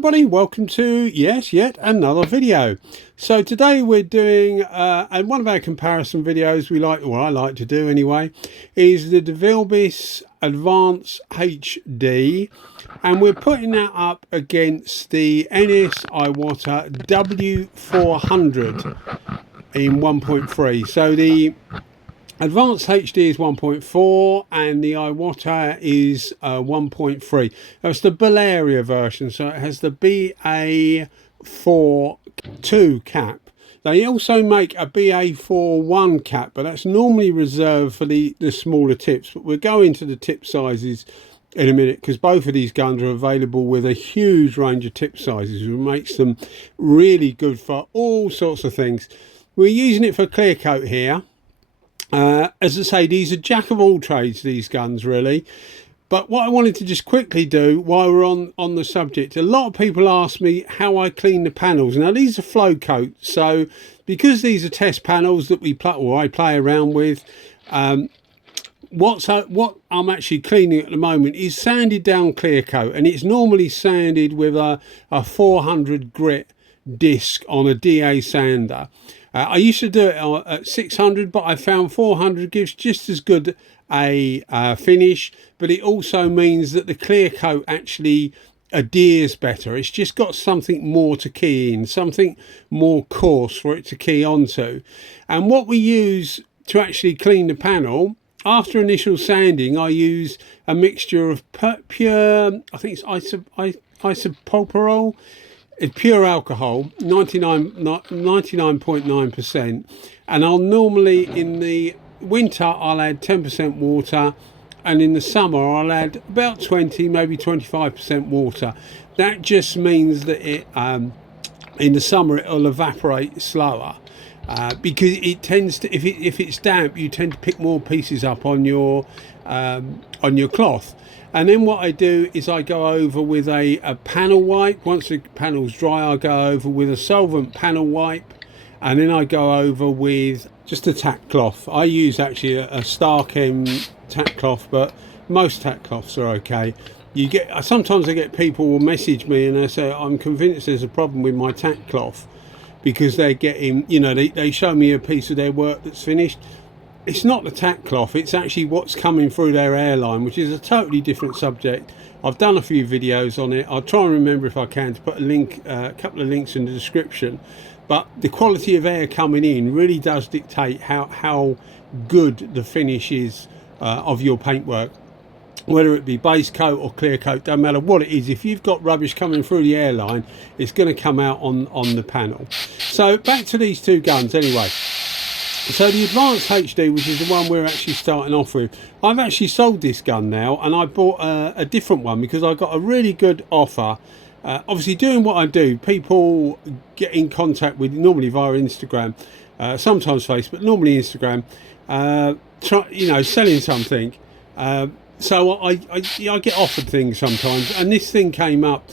everybody, welcome to yet another video. So today we're doing and one of our comparison videos I like to do anyway, is the Devilbiss Advance HD, and we're putting that up against the Anest Iwata W400 in 1.3. so the Advanced HD is 1.4 and the Iwata is 1.3. That's the Bellaria version, so it has the BA42 cap. They also make a BA41 cap, but that's normally reserved for the smaller tips. But we'll go into the tip sizes in a minute, because both of these guns are available with a huge range of tip sizes, which makes them really good for all sorts of things. We're using it for clear coat here. As I say, these are jack of all trades, these guns, really. But what I wanted to just quickly do while we're on the subject, a lot of people ask me how I clean the panels. Now, these are flow coats, so because these are test panels that I play around with, what I'm actually cleaning at the moment is sanded down clear coat, and it's normally sanded with a 400 grit disc on a DA sander. I used to do it at 600, but I found 400 gives just as good a finish, but it also means that the clear coat actually adheres better. It's just got something more to key in, something more coarse for it to key onto. And what we use to actually clean the panel, after initial sanding, I use a mixture of pure, I think it's isopropyl. It's pure alcohol, 99.9%, and I'll normally, in the winter, I'll add 10% water, and in the summer I'll add about 20, maybe 25% water. That just means that it, in the summer, it'll evaporate slower, because it tends to, if it's damp, you tend to pick more pieces up on your cloth. And then what I do is I go over with a panel wipe. Once the panel's dry, I go over with a solvent panel wipe, and then I go over with just a tack cloth. I use actually a Starchem tack cloth, but most tack cloths are okay. Sometimes I get people will message me and they say, I'm convinced there's a problem with my tack cloth, because they're getting, they show me a piece of their work that's finished. It's not the tack cloth, it's actually what's coming through their airline, which is a totally different subject. I've done a few videos on it. I'll try and remember, if I can, to put a couple of links in the description. But the quality of air coming in really does dictate how good the finish is of your paintwork. Whether it be base coat or clear coat, don't matter what it is. If you've got rubbish coming through the airline, it's going to come out on the panel. So back to these two guns anyway. So the Advanced HD, which is the one we're actually starting off with, I've actually sold this gun now, and I bought a different one because I got a really good offer. Obviously, doing what I do, people get in contact with normally via Instagram, sometimes Facebook, normally Instagram, selling something. So I get offered things sometimes, and this thing came up,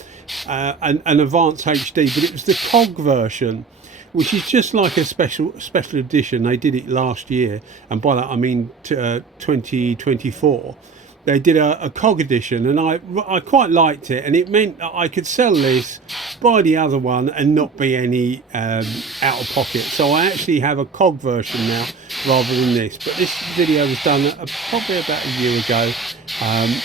an Advanced HD, but it was the COG version, which is just like a special edition. They did it last year, and by that I mean 2024. They did a COG edition, and I quite liked it, and it meant that I could sell this, buy the other one, and not be any out of pocket. So I actually have a COG version now rather than this. But this video was done probably about a year ago,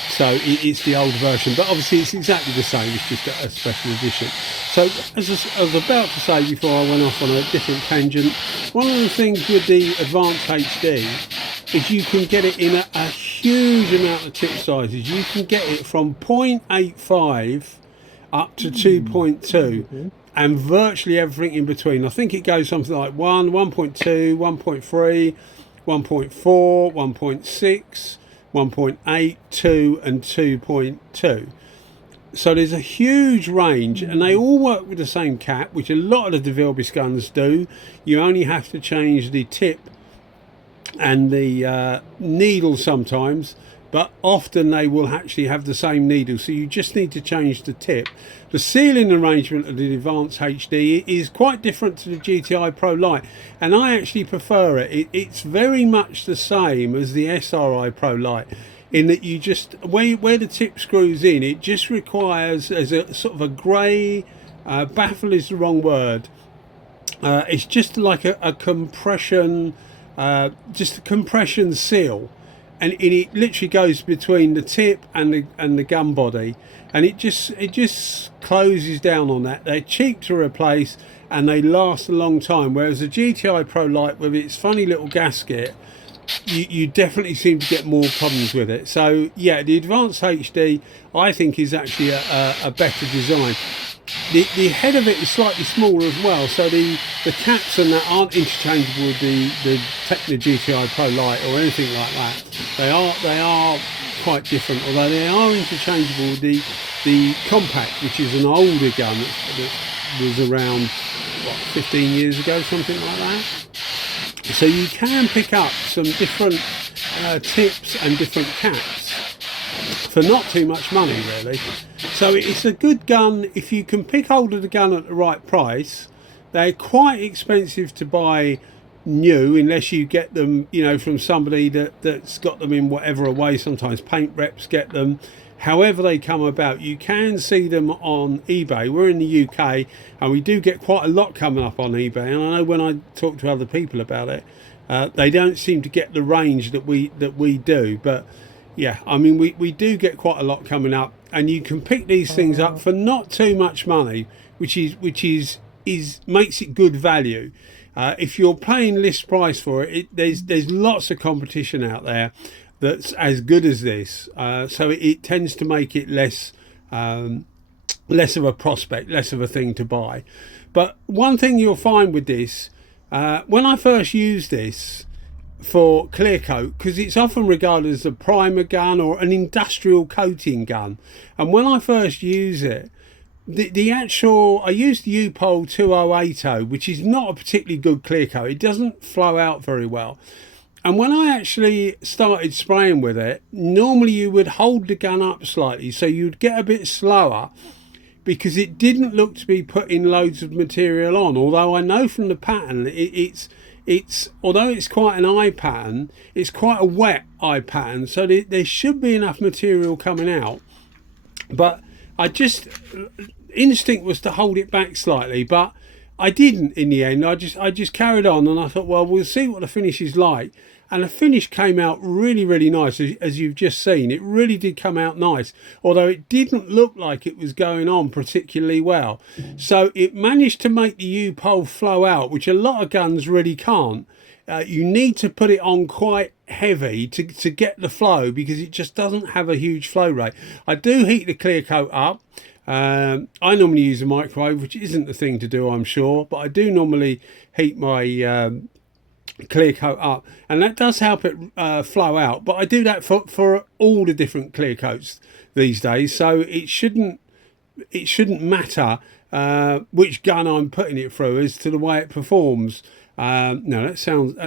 so it's the old version. But obviously it's exactly the same. It's just a special edition. So as I was about to say before I went off on a different tangent, one of the things with the Advanced HD is you can get it in a huge amount of tip sizes. You can get it from 0.85 up to 2.2 and virtually everything in between. I think it goes something like 1, 1.2, 1.3, 1.4, 1.6, 1.8, 2 and 2.2. So there's a huge range, and they all work with the same cap, which a lot of the Devilbiss guns do. You only have to change the tip and the needle sometimes, but often they will actually have the same needle, so you just need to change the tip. The sealing arrangement of the Advanced HD is quite different to the GTI Pro Lite, and I actually prefer it. It's very much the same as the SRI Pro Lite. in that you just, where the tip screws in, it just requires as a sort of a grey, baffle is the wrong word, it's just like a compression, just a compression seal, and it literally goes between the tip and the gun body, and it just closes down on that. They're cheap to replace and they last a long time. Whereas the GTI Pro Lite with its funny little gasket, you definitely seem to get more problems with it. So yeah, the Advance HD I think is actually a better design. The head of it is slightly smaller as well, so the caps and that aren't interchangeable with the Tecna GTI Pro Lite or anything like that. They are quite different, although they are interchangeable with the Compact, which is an older gun that was around, what, 15 years ago, something like that. So you can pick up some different tips and different caps for not too much money, really. So it's a good gun if you can pick hold of the gun at the right price. They're quite expensive to buy new unless you get them, you know, from somebody that's got them in whatever way. Sometimes paint reps get them. However they come about, you can see them on eBay. We're in the UK and we do get quite a lot coming up on eBay, and I know when I talk to other people about it, they don't seem to get the range that we do. But yeah, I mean, we do get quite a lot coming up, and you can pick these things up for not too much money, which makes it good value. If you're paying list price for it, there's lots of competition out there that's as good as this, so it tends to make it less of a prospect, less of a thing to buy. But one thing you'll find with this, when I first used this for clear coat, because it's often regarded as a primer gun or an industrial coating gun, and when I first use it, the actual, I used the Upol 2080, which is not a particularly good clear coat. It doesn't flow out very well. And when I actually started spraying with it, normally you would hold the gun up slightly so you'd get a bit slower, because it didn't look to be putting loads of material on. Although I know from the pattern, it's although it's quite an eye pattern, it's quite a wet eye pattern, so there should be enough material coming out. But instinct was to hold it back slightly, but I didn't in the end. I just carried on, and I thought, well, we'll see what the finish is like. And the finish came out really, really nice, as you've just seen. It really did come out nice, although it didn't look like it was going on particularly well. So it managed to make the Upol flow out, which a lot of guns really can't. You need to put it on quite heavy to get the flow, because it just doesn't have a huge flow rate. I do heat the clear coat up. I normally use a microwave, which isn't the thing to do, I'm sure, but I do normally heat my clear coat up, and that does help it flow out. But I do that for all the different clear coats these days, so it shouldn't matter which gun I'm putting it through as to the way it performs. No, that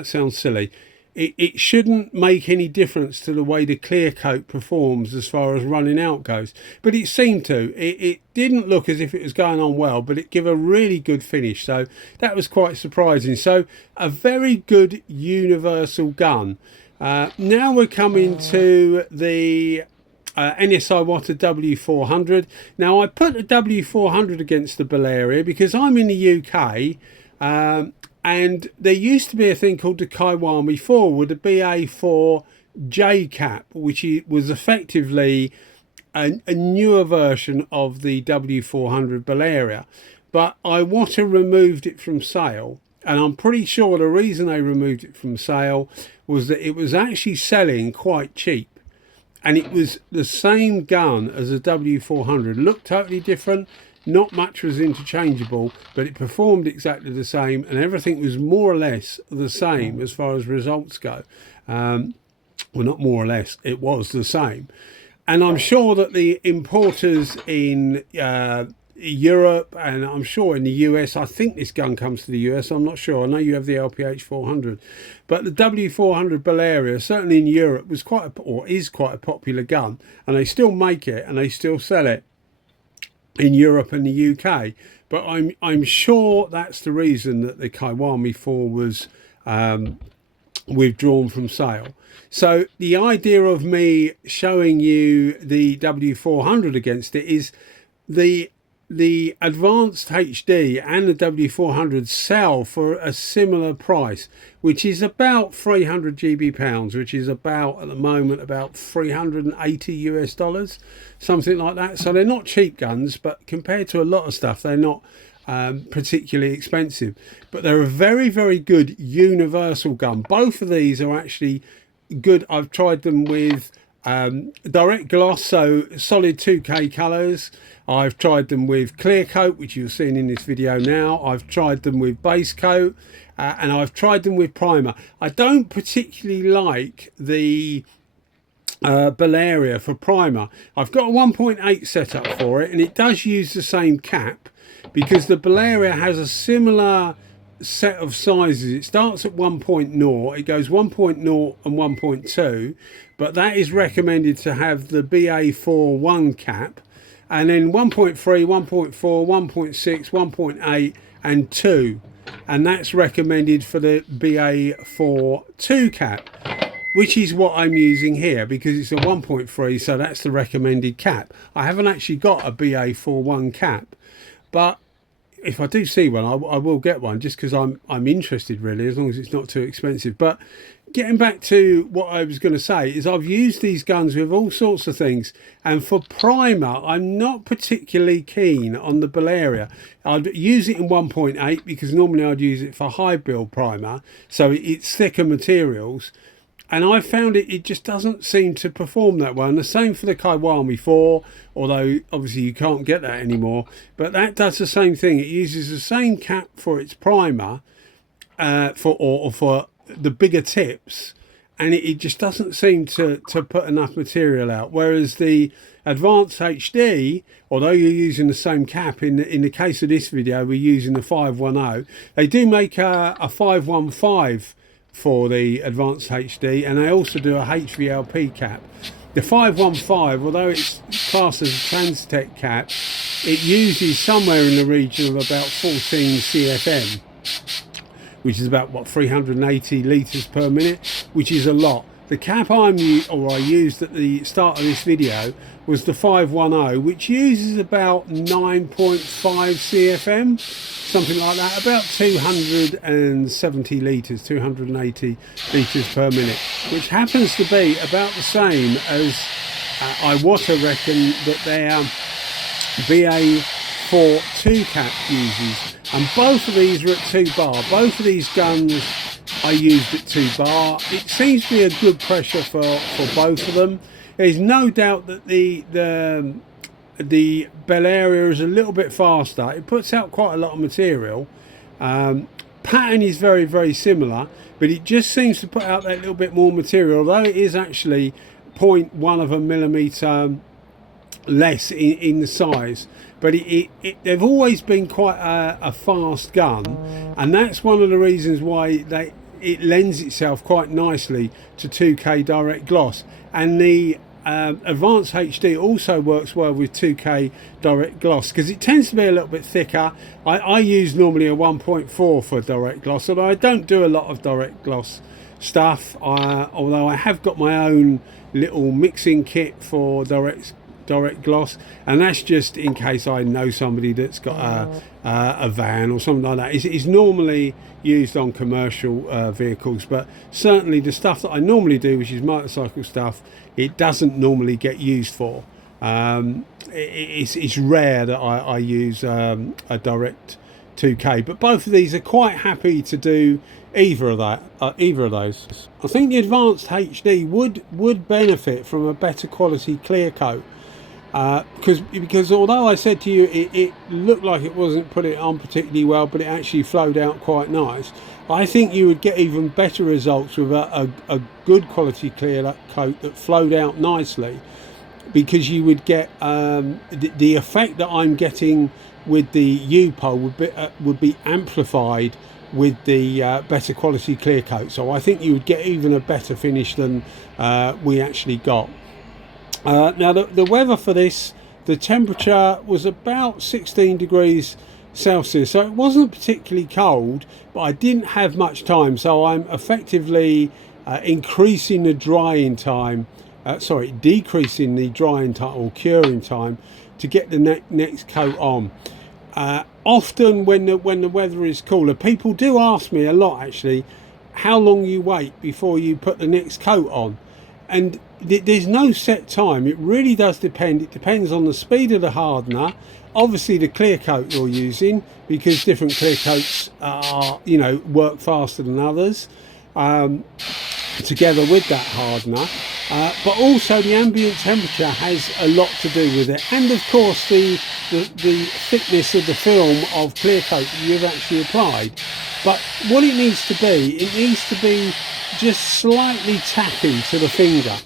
sounds silly. It shouldn't make any difference to the way the clear coat performs as far as running out goes, but it seemed to. It didn't look as if it was going on well, but it gave a really good finish, so that was quite surprising. So a very good universal gun. Now we're coming to the Anest Iwata W400. Now I put the W400 against the Bellaria because I'm in the UK. And there used to be a thing called the Kiwami 4 with a BA4J cap, which was effectively a newer version of the W400 Bellaria. But Iwata removed it from sale, and I'm pretty sure the reason they removed it from sale was that it was actually selling quite cheap. And it was the same gun as a W400, looked totally different. Not much was interchangeable, but it performed exactly the same, and everything was more or less the same as far as results go. Well, not more or less, it was the same. And I'm sure that the importers in Europe, and I'm sure in the US, I think this gun comes to the US, I'm not sure. I know you have the LPH 400, but the W400 Bellaria, certainly in Europe, is quite a popular gun, and they still make it and they still sell it in Europe and the UK. But I'm sure that's the reason that the Kiwami 4 was withdrawn from sale. So the idea of me showing you the W400 against it is the Advanced HD and the W400 sell for a similar price, which is about 300 GB pounds, which is about at the moment about 380 US dollars, something like that. So they're not cheap guns, but compared to a lot of stuff, they're not particularly expensive. But they're a very, very good universal gun. Both of these are actually good. I've tried them with direct gloss, so solid 2K colours. I've tried them with clear coat, which you're seeing in this video now. I've tried them with base coat, and I've tried them with primer. I don't particularly like the Bellaria for primer. I've got a 1.8 setup for it, and it does use the same cap, because the Bellaria has a similar set of sizes. It starts at 1.0, it goes 1.0 and 1.2, but that is recommended to have the BA41 cap, and then 1.3, 1.4, 1.6, 1.8 and 2, and that's recommended for the BA42 cap, which is what I'm using here, because it's a 1.3, so that's the recommended cap. I haven't actually got a BA41 cap, but if I do see one, I will get one, just because I'm interested, really, as long as it's not too expensive. But getting back to what I was going to say is, I've used these guns with all sorts of things, and for primer I'm not particularly keen on the Bellaria. I'd use it in 1.8 because normally I'd use it for high build primer, so it's thicker materials, and I found it just doesn't seem to perform that well. And the same for the Kiwami 4, although obviously you can't get that anymore, but that does the same thing. It uses the same cap for its primer, for the bigger tips, and it just doesn't seem to put enough material out. Whereas the Advanced HD, although you're using the same cap, in the case of this video we're using the 510, they do make a 515 for the Advanced HD, and they also do a HVLP cap. The 515, although it's classed as a Transtech cap, it uses somewhere in the region of about 14 CFM, which is about, what, 380 litres per minute, which is a lot. The cap I used at the start of this video was the 510, which uses about 9.5 CFM, something like that, about 270 litres, 280 litres per minute, which happens to be about the same as Iwata reckon that their BA42 cap uses. And both of these are at 2 bar. Both of these guns I used at 2 bar. It seems to be a good pressure for both of them. There's no doubt that the Bellaria is a little bit faster. It puts out quite a lot of material. Pattern is very, very similar, but it just seems to put out that little bit more material, although it is actually 0.1 of a millimetre less in the size. But they've always been quite a fast gun, and that's one of the reasons why it lends itself quite nicely to 2K direct gloss. And the Advanced HD also works well with 2K direct gloss, because it tends to be a little bit thicker. I use normally a 1.4 for direct gloss, although I don't do a lot of direct gloss stuff, although I have got my own little mixing kit for direct gloss, and that's just in case I know somebody that's got a van or something like that. It's normally used on commercial vehicles, but certainly the stuff that I normally do, which is motorcycle stuff, it doesn't normally get used for. It's rare that I use a direct 2K, but both of these are quite happy to do either of those. I think the Advanced HD would benefit from a better quality clear coat. Because although I said to you it looked like it wasn't putting it on particularly well, but it actually flowed out quite nice, I think you would get even better results with a good quality clear coat that flowed out nicely, because you would get the effect that I'm getting with the Upol would be amplified with the better quality clear coat. So I think you would get even a better finish than we actually got. Now the weather for this, the temperature was about 16 degrees Celsius, so it wasn't particularly cold, but I didn't have much time, so I'm effectively increasing the drying time, decreasing the drying time or curing time to get the next coat on. Often when the weather is cooler, people do ask me a lot actually how long you wait before you put the next coat on, and there's no set time. It really does depend. It depends on the speed of the hardener, obviously the clear coat you're using, because different clear coats are, you know, work faster than others, together with that hardener, but also the ambient temperature has a lot to do with it, and of course the thickness of the film of clear coat that you've actually applied. But what it needs to be just slightly tacky to the finger.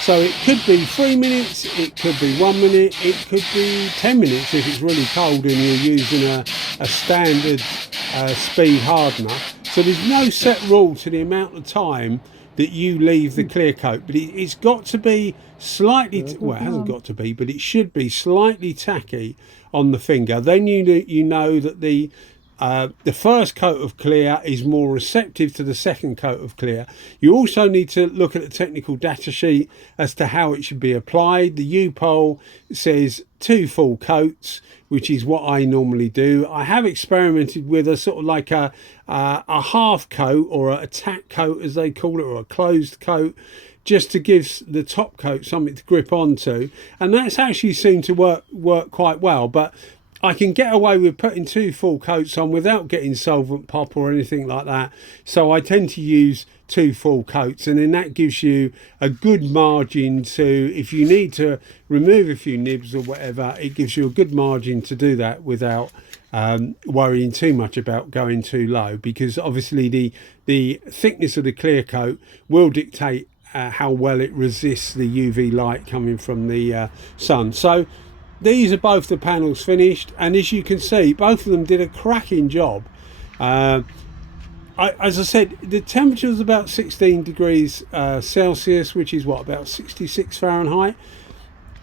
So it could be 3 minutes, it could be 1 minute, it could be 10 minutes if it's really cold and you're using a standard speed hardener. So there's no set rule to the amount of time that you leave the clear coat, but it's got to be slightly, well, it hasn't got to be, but it should be slightly tacky on the finger. Then you know that the first coat of clear is more receptive to the second coat of clear. You also need to look at the technical data sheet as to how it should be applied. The Upol says 2 full coats, which is what I normally do. I have experimented with a sort of like a half coat, or a tack coat as they call it, or a closed coat, just to give the top coat something to grip onto, and that's actually seemed to work quite well. But I can get away with putting 2 full coats on without getting solvent pop or anything like that. So I tend to use 2 full coats, and then that gives you a good margin to, if you need to remove a few nibs or whatever, it gives you a good margin to do that without worrying too much about going too low, because obviously the thickness of the clear coat will dictate how well it resists the UV light coming from the sun. So these are both the panels finished, and as you can see, both of them did a cracking job. As I said, the temperature was about 16 degrees Celsius, which is what, about 66 Fahrenheit,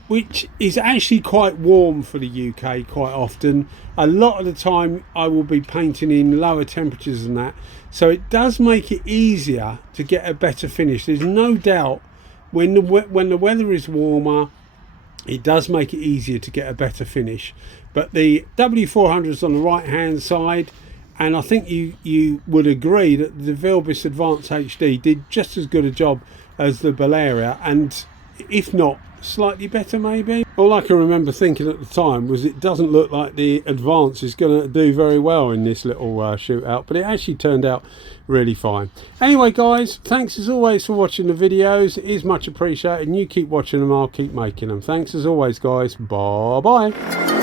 which is actually quite warm for the UK quite often. A lot of the time I will be painting in lower temperatures than that, so it does make it easier to get a better finish. There's no doubt when the weather is warmer, it does make it easier to get a better finish. But the W400 is on the right hand side, and I think you would agree that the Devilbiss Advance HD did just as good a job as the Bellaria, and if not slightly better maybe. All I can remember thinking at the time was it doesn't look like the Advance is going to do very well in this little shootout, but it actually turned out really fine. Anyway guys, thanks as always for watching the videos. It is much appreciated, and you keep watching them, I'll keep making them. Thanks as always guys, bye bye.